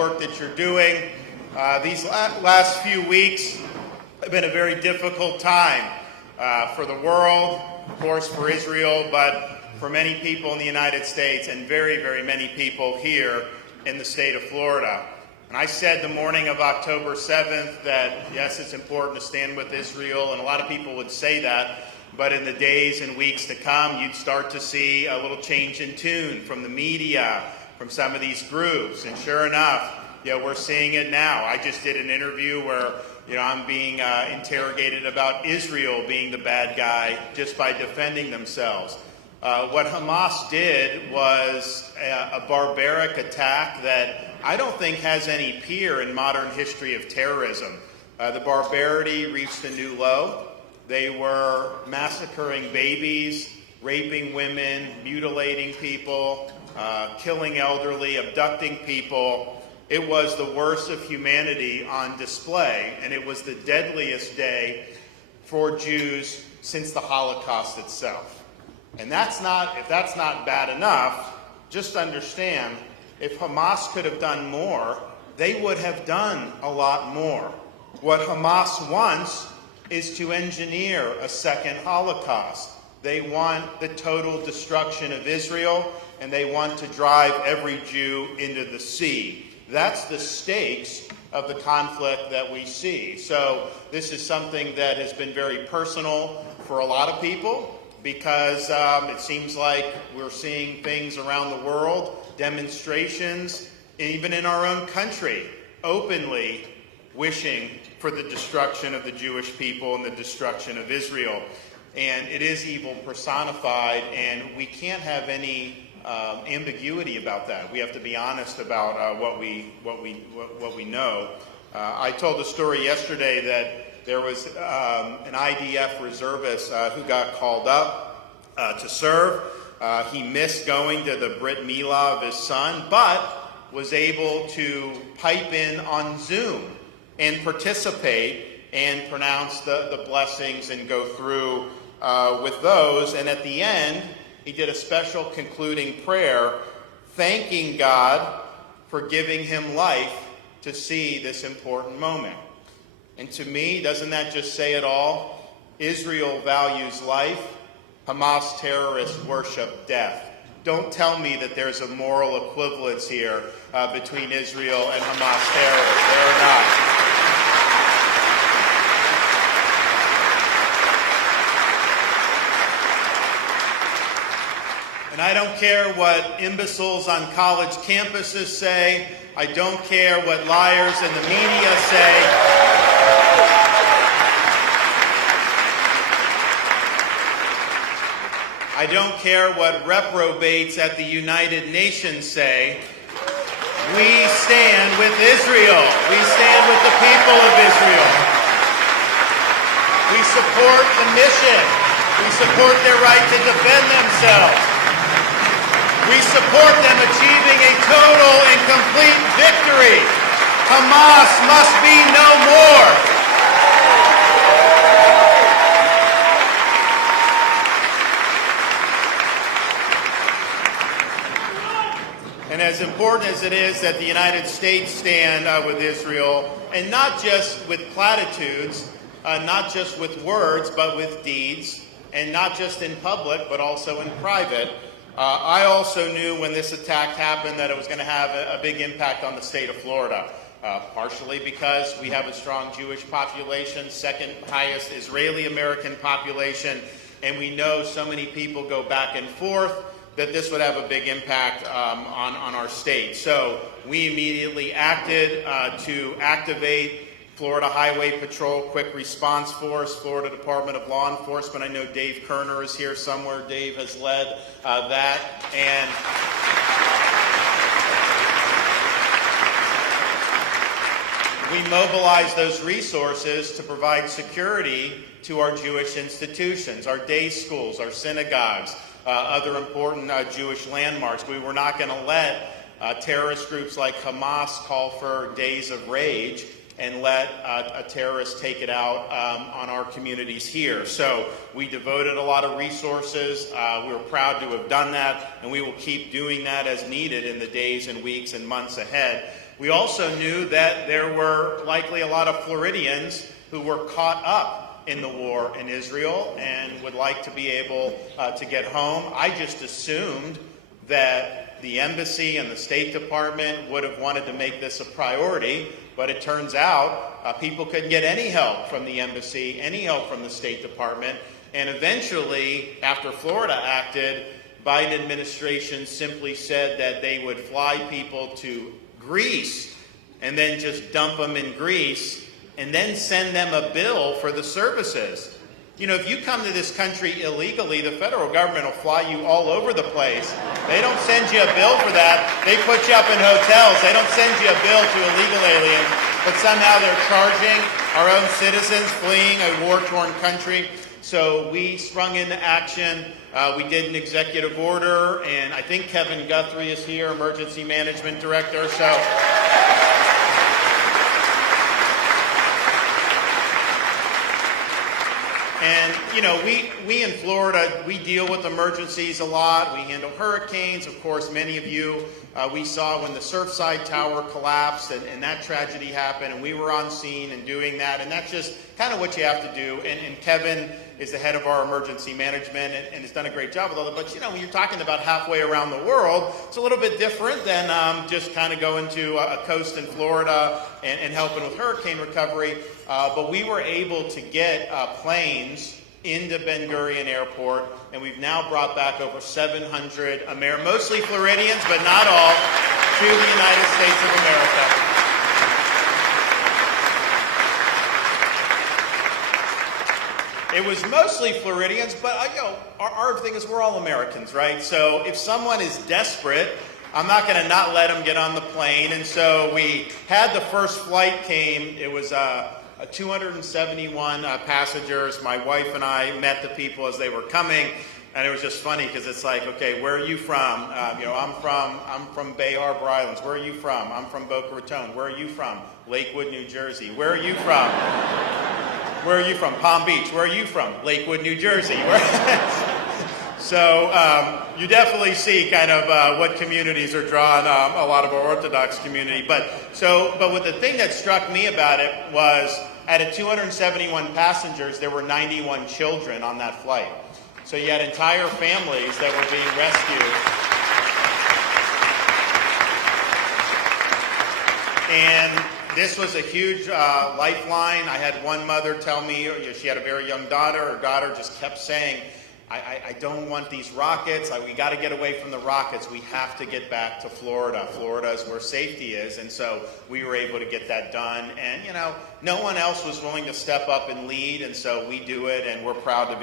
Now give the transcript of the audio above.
work that you're doing. These last few weeks have been a very difficult time for the world, of course for Israel, but for many people in the United States and very, very many people here in the state of Florida. And I said the morning of October 7th that, yes, it's important to stand with Israel, and a lot of people would say that, but in the days and weeks to come, you'd start to see a little change in tune from the media, from some of these groups. And sure enough, we're seeing it now. I just did an interview where I'm being interrogated about Israel being the bad guy just by defending themselves. What Hamas did was a barbaric attack that I don't think has any peer in modern history of terrorism. The barbarity reached a new low. They were massacring babies, raping women, mutilating people, killing elderly, abducting people. It was the worst of humanity on display, and it was the deadliest day for Jews since the Holocaust itself. And if that's not bad enough, just understand, if Hamas could have done more, they would have done a lot more. What Hamas wants is to engineer a second Holocaust. They want the total destruction of Israel, and they want to drive every Jew into the sea. That's the stakes of the conflict that we see. So this is something that has been very personal for a lot of people, because it seems like we're seeing things around the world, demonstrations, even in our own country, openly wishing for the destruction of the Jewish people and the destruction of Israel. And it is evil personified, and we can't have any ambiguity about that. We have to be honest about what we know. I told a story yesterday that there was an IDF reservist who got called up to serve. He missed going to the Brit Milah of his son, but was able to pipe in on Zoom and participate and pronounce the blessings and go through with those. And at the end, he did a special concluding prayer, thanking God for giving him life to see this important moment. And to me, doesn't that just say it all? Israel values life. Hamas terrorists worship death. Don't tell me that there's a moral equivalence here between Israel and Hamas terrorists. There are not. And I don't care what imbeciles on college campuses say. I don't care what liars in the media say. I don't care what reprobates at the United Nations say. We stand with Israel. We stand with the people of Israel. We support the mission. We support their right to defend themselves. We support them achieving a total and complete victory. Hamas must be no more. And as important as it is that the United States stand with Israel, and not just with platitudes, not just with words, but with deeds, and not just in public, but also in private, I also knew when this attack happened that it was going to have a big impact on the state of Florida, partially because we have a strong Jewish population, second highest Israeli-American population, and we know so many people go back and forth that this would have a big impact on our state. So we immediately acted to activate Florida Highway Patrol Quick Response Force, Florida Department of Law Enforcement. I know Dave Kerner is here somewhere. Dave has led that. And we mobilized those resources to provide security to our Jewish institutions, our day schools, our synagogues, other important Jewish landmarks. We were not going to let terrorist groups like Hamas call for days of rage and let a terrorist take it out on our communities here. So we devoted a lot of resources. We were proud to have done that, and we will keep doing that as needed in the days and weeks and months ahead. We also knew that there were likely a lot of Floridians who were caught up in the war in Israel and would like to be able to get home. I just assumed that the embassy and the State Department would have wanted to make this a priority, but it turns out people couldn't get any help from the embassy, any help from the State Department, and eventually, after Florida acted, Biden administration simply said that they would fly people to Greece and then just dump them in Greece and then send them a bill for the services. You know, if you come to this country illegally, the federal government will fly you all over the place. They don't send you a bill for that. They put you up in hotels. They don't send you a bill to illegal aliens, but somehow they're charging our own citizens fleeing a war-torn country. So we sprung into action. We did an executive order, and I think Kevin Guthrie is here, Emergency Management Director. And, you know, we in Florida, we deal with emergencies a lot. We handle hurricanes. Of course, many of you, we saw when the Surfside Tower collapsed and that tragedy happened, and we were on scene and doing that. And that's just kind of what you have to do. And Kevin is the head of our emergency management and has done a great job with all that. But, you know, when you're talking about halfway around the world, it's a little bit different than just kind of going to a coast in Florida and helping with hurricane recovery. But we were able to get planes into Ben Gurion Airport, and we've now brought back over 700 mostly Floridians, but not all, to the United States of America. It was mostly Floridians, but you know, our thing is we're all Americans, right? So if someone is desperate, I'm not going to not let them get on the plane. And so we had the first flight came. It was 271 passengers. My wife and I met the people as they were coming, and it was just funny because it's like, okay, where are you from? You know, I'm from Bay Harbor Islands. Where are you from? I'm from Boca Raton. Where are you from? Lakewood, New Jersey. Where are you from? Where are you from? Palm Beach. Where are you from? Lakewood, New Jersey. So you definitely see kind of what communities are drawing a lot of our Orthodox community. But with the thing that struck me about it was out of 271 passengers, there were 91 children on that flight. So you had entire families that were being rescued. And this was a huge lifeline. I had one mother tell me she had a very young daughter. Her daughter just kept saying, I don't want these rockets. We got to get away from the rockets. We have to get back to Florida. Florida is where safety is. And so we were able to get that done. And, you know, no one else was willing to step up and lead. And so we do it, and we're proud to be